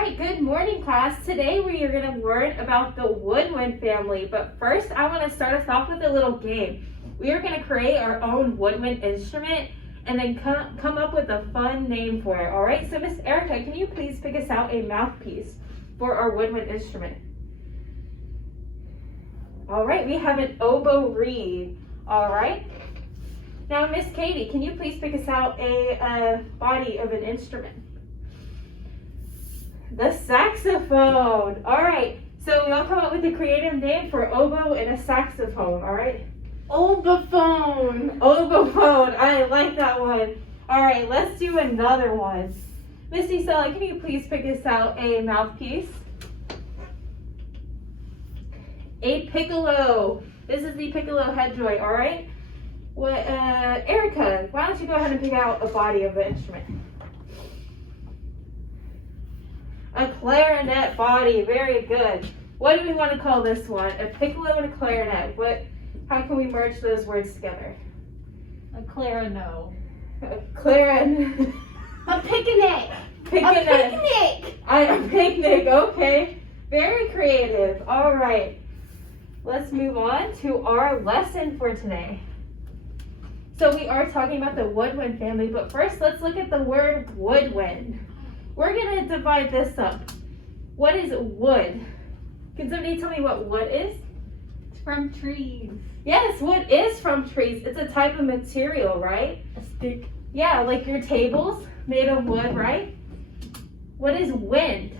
right, good morning class. Today we are going to learn about the woodwind family, but first I want to start us off with a little game. We are going to create our own woodwind instrument and then come up with a fun name for it, all right? So Miss Erica, can you please pick us out a mouthpiece for our woodwind instrument? All right, we have an oboe reed, all right? Now Miss Katie, can you please pick us out a body of an instrument? The saxophone. All right, so we all come up with a creative name for oboe and a saxophone, all right? Obophone. Obophone, I like that one. All right, let's do another one. Missy Stella, can you please pick us out a mouthpiece? A piccolo. This is the piccolo head joint, all right? Erica, why don't you go ahead and pick out a body of the instrument? A clarinet body, very good. What do we want to call this one? A piccolo and a clarinet. How can we merge those words together? A clarino. A clarinet. A picnic. Picnic. A picnic. A picnic, okay. Very creative. All right. Let's move on to our lesson for today. So we are talking about the woodwind family, but first let's look at the word woodwind. We're going to divide this up. What is wood? Can somebody tell me what wood is? It's from trees. Yes, wood is from trees. It's a type of material, right? A stick. Yeah, like your tables made of wood, right? What is wind?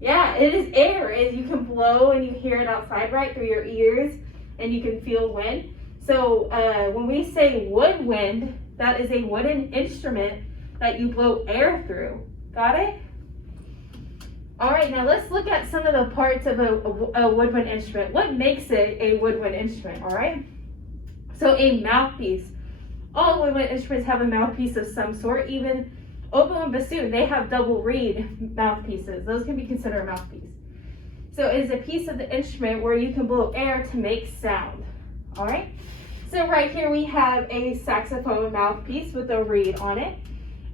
Yeah, it is air. You can blow and you hear it outside, right, through your ears, and you can feel wind. So when we say woodwind, that is a wooden instrument that you blow air through. Got it? All right, now let's look at some of the parts of a woodwind instrument. What makes it a woodwind instrument, all right? So a mouthpiece. All woodwind instruments have a mouthpiece of some sort. Even oboe and bassoon, they have double reed mouthpieces. Those can be considered a mouthpiece. So it is a piece of the instrument where you can blow air to make sound, all right? So right here we have a saxophone mouthpiece with a reed on it.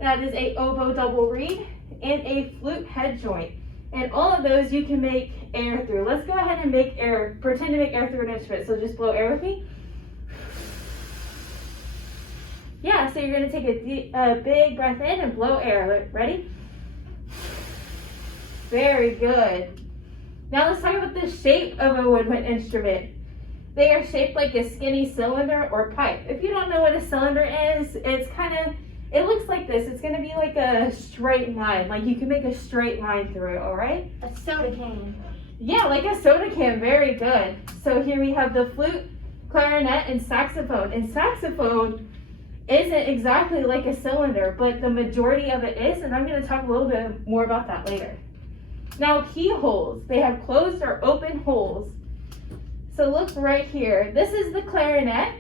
That is a oboe double reed and a flute head joint. And all of those you can make air through. Let's go ahead and make air, pretend to make air through an instrument. So just blow air with me. Yeah, so you're gonna take a big breath in and blow air. Ready? Very good. Now let's talk about the shape of a woodwind instrument. They are shaped like a skinny cylinder or pipe. If you don't know what a cylinder is, it looks like this. It's gonna be like a straight line. Like you can make a straight line through it, all right? A soda can. Yeah, like a soda can, very good. So here we have the flute, clarinet, and saxophone. And saxophone isn't exactly like a cylinder, but the majority of it is, and I'm gonna talk a little bit more about that later. Now keyholes, they have closed or open holes. So look right here. This is the clarinet,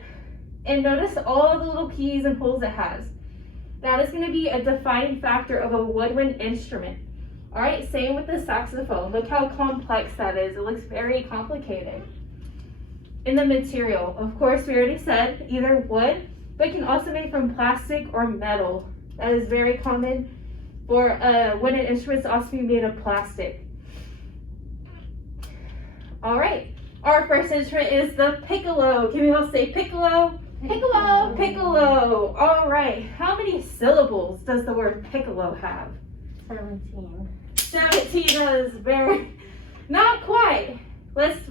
and notice all the little keys and holes it has. That is going to be a defining factor of a woodwind instrument. All right, same with the saxophone. Look how complex that is. It looks very complicated. In the material, of course, we already said either wood, but it can also be made from plastic or metal. That is very common for wooden instruments to also be made of plastic. All right, our first instrument is the piccolo. Can we all say piccolo? Piccolo. Piccolo. All right. How many syllables does the word piccolo have? 17. 17 is not quite.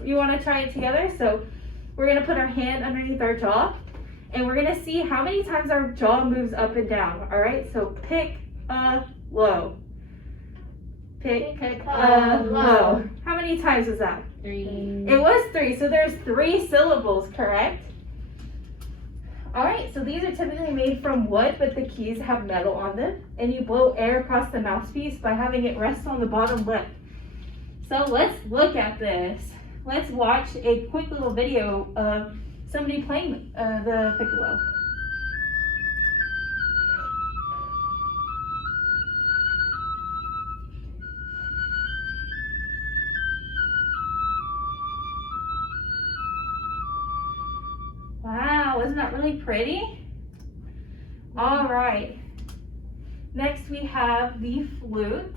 You want to try it together? So we're going to put our hand underneath our jaw and we're going to see how many times our jaw moves up and down. All right. So pick-a-lo. Pick-a-lo. How many times was that? 3. It was 3. So there's 3 syllables, correct? All right, so these are typically made from wood, but the keys have metal on them, and you blow air across the mouthpiece by having it rest on the bottom lip. So let's look at this. Let's watch a quick little video of somebody playing the piccolo. Wow, isn't that really pretty? All right. Next we have the flute.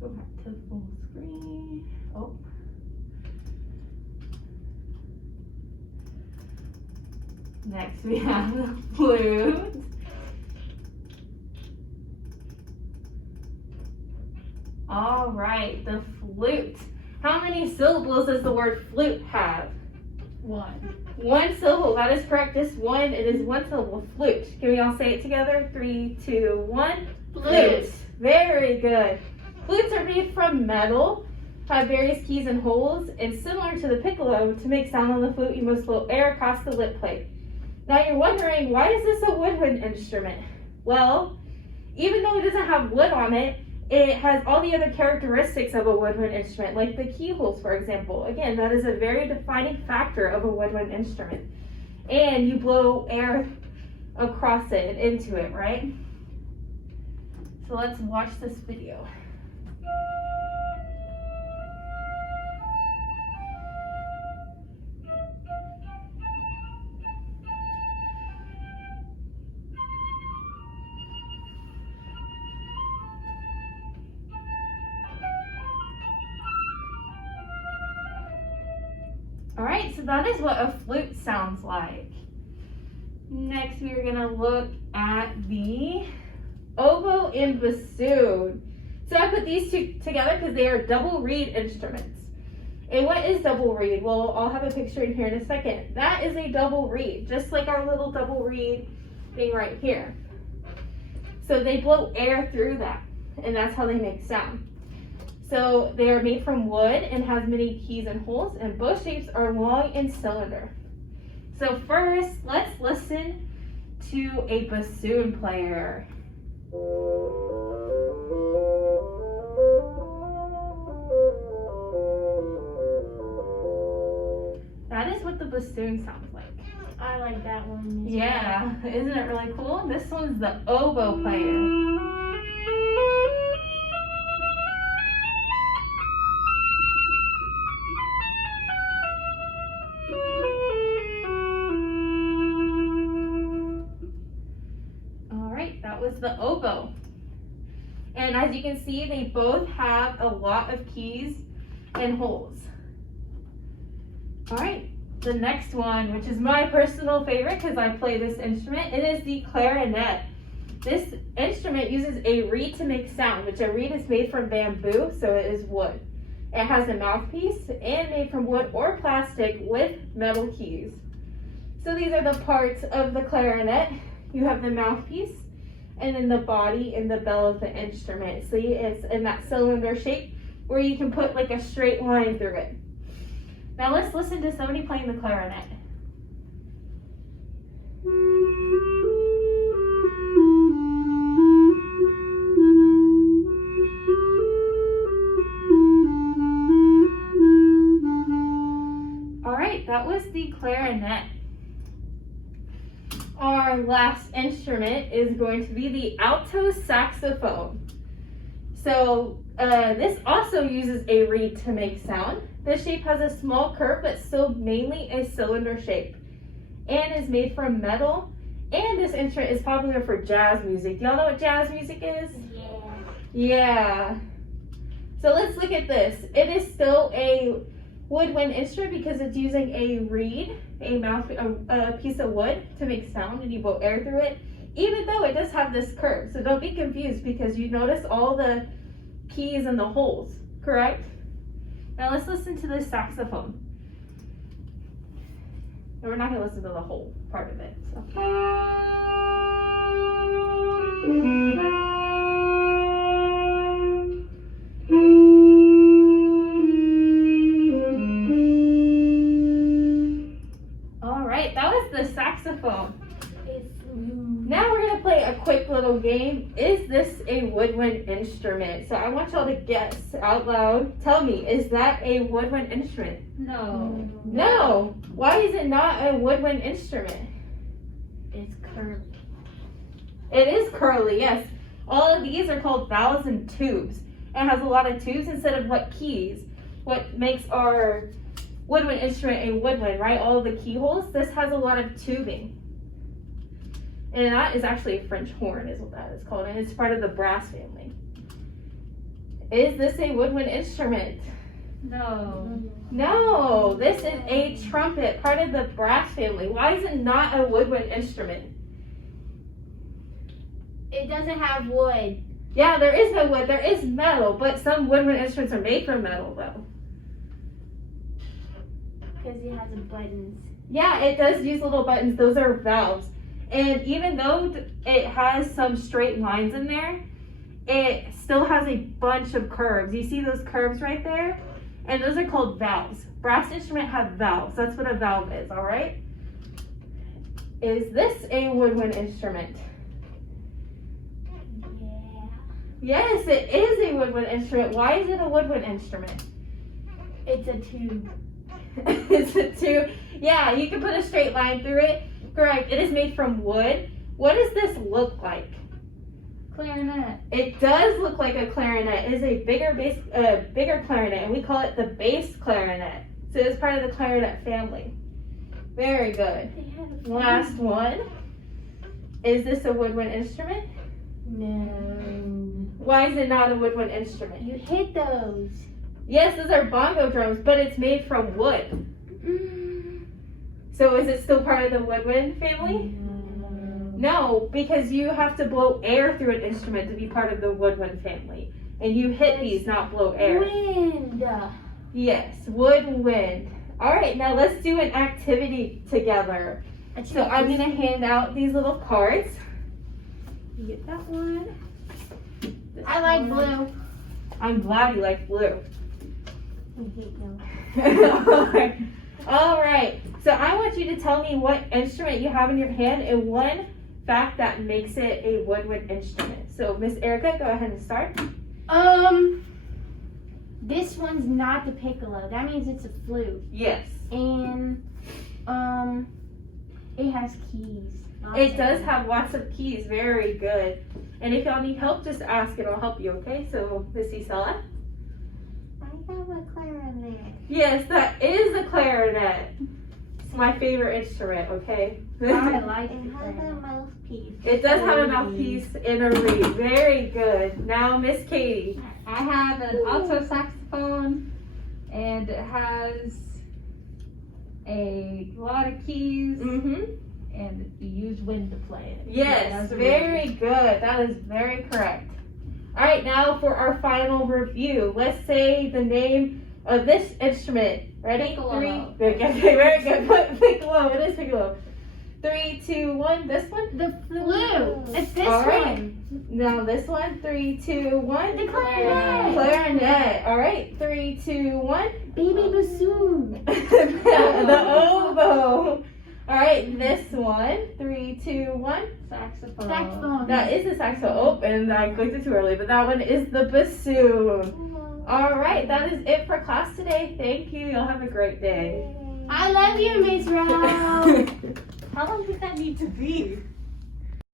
Go back to full screen. Oh. Next we have the flute. All right, the flute. How many syllables does the word flute have? One. One syllable, that is correct. This one, it is one syllable, flute. Can we all say it together? 3, 2, 1. Flute. Very good. Flutes are made from metal, have various keys and holes, and similar to the piccolo, to make sound on the flute, you must blow air across the lip plate. Now you're wondering, why is this a woodwind instrument? Well, even though it doesn't have wood on it, it has all the other characteristics of a woodwind instrument, like the keyholes, for example. Again, that is a very defining factor of a woodwind instrument. And you blow air across it and into it, right? So let's watch this video. Alright, so that is what a flute sounds like. Next, we are going to look at the oboe and bassoon. So I put these two together because they are double reed instruments. And what is double reed? Well, I'll have a picture in here in a second. That is a double reed, just like our little double reed thing right here. So they blow air through that, and that's how they make sound. So they are made from wood and has many keys and holes, and both shapes are long and cylinder. So first, let's listen to a bassoon player. That is what the bassoon sounds like. I like that one. Yeah, isn't it really cool? This one's the oboe player. That was the oboe. And as you can see, they both have a lot of keys and holes. All right, the next one, which is my personal favorite because I play this instrument, it is the clarinet. This instrument uses a reed to make sound, which a reed is made from bamboo, so it is wood. It has a mouthpiece and made from wood or plastic with metal keys. So these are the parts of the clarinet. You have the mouthpiece, and then the body and the bell of the instrument. See, it's in that cylinder shape where you can put like a straight line through it. Now let's listen to somebody playing the clarinet. All right, that was the clarinet. Our last instrument is going to be the alto saxophone. So this also uses a reed to make sound. This shape has a small curve, but still mainly a cylinder shape, and is made from metal. And this instrument is popular for jazz music. Y'all know what jazz music is? Yeah. Yeah. So let's look at this. It is still a woodwind instrument because it's using a reed, a piece of wood to make sound, and you blow air through it, even though it does have this curve. So don't be confused because you notice all the keys and the holes, correct? Now let's listen to the saxophone. And we're not going to listen to the whole part of it. So. That was the saxophone. Now we're going to play a quick little game. Is this a woodwind instrument? So I want y'all to guess out loud. Tell me, is that a woodwind instrument? No. No. Why is it not a woodwind instrument? It's curvy. It is curly, yes. All of these are called valves and tubes. It has a lot of tubes instead of what keys. What makes our woodwind instrument a woodwind, right? All of the keyholes. This has a lot of tubing. And that is actually a French horn is what that is called. And it's part of the brass family. Is this a woodwind instrument? No. No, this is a trumpet, part of the brass family. Why is it not a woodwind instrument? It doesn't have wood. Yeah, there is no wood, there is metal, but some woodwind instruments are made from metal though. Because it has buttons. Yeah, it does use little buttons, those are valves. And even though it has some straight lines in there, it still has a bunch of curves. You see those curves right there? And those are called valves. Brass instruments have valves. That's what a valve is, all right? Is this a woodwind instrument? Yeah. Yes, it is a woodwind instrument. Why is it a woodwind instrument? It's a tube. It's a tube. Yeah, you can put a straight line through it. Correct. It is made from wood. What does this look like? Clarinet. It does look like a clarinet. It is a bigger clarinet, and we call it the bass clarinet. So it's part of the clarinet family. Very good. Last one. Is this a woodwind instrument? No. Why is it not a woodwind instrument? You hit those. Yes, those are bongo drums, but it's made from wood. Mm. So is it still part of the woodwind family? No, because you have to blow air through an instrument to be part of the woodwind family. And you hit these, not blow air. Wind. Yes, woodwind. All right, now let's do an activity together. So I'm going to hand out these little cards. You get that one. This I like one. blue. I'm glad you like blue. I hate yellow. All right. So I want you to tell me what instrument you have in your hand and one fact that makes it a woodwind instrument. So Miss Erica, go ahead and start. This one's not the piccolo. That means it's a flute. Yes. And it has keys. It does have lots of keys. Very good. And if y'all need help, just ask and I'll help you, okay? So Miss Isela? I have a clarinet. Yes, that is a clarinet. It's my favorite instrument, okay? I like It has a mouthpiece. It does have a mouthpiece and a reed. Very good. Now Miss Katie. I have an alto saxophone, and it has a lot of keys, Mm-hmm. and you use wind to play it. Yes, That's very good. That is very correct. All right, now for our final review. Let's say the name of this instrument. Ready? Piccolo. 3. Okay, very good. Put piccolo. It is piccolo. 3, 2, 1. This one. The flute. It's this All right. one. Now this one. 3, 2, 1. The clarinet. Clarinet. All right. 3, 2, 1. Baby bassoon. The oboe. All right. This one. 3, 2, 1. Saxophone. Saxophone. That is a saxophone. Oh, and I clicked it too early, but that one is the bassoon. All right, that is it for class today. Thank you. Y'all have a great day. I love you, Miss Rose. How long does that need to be?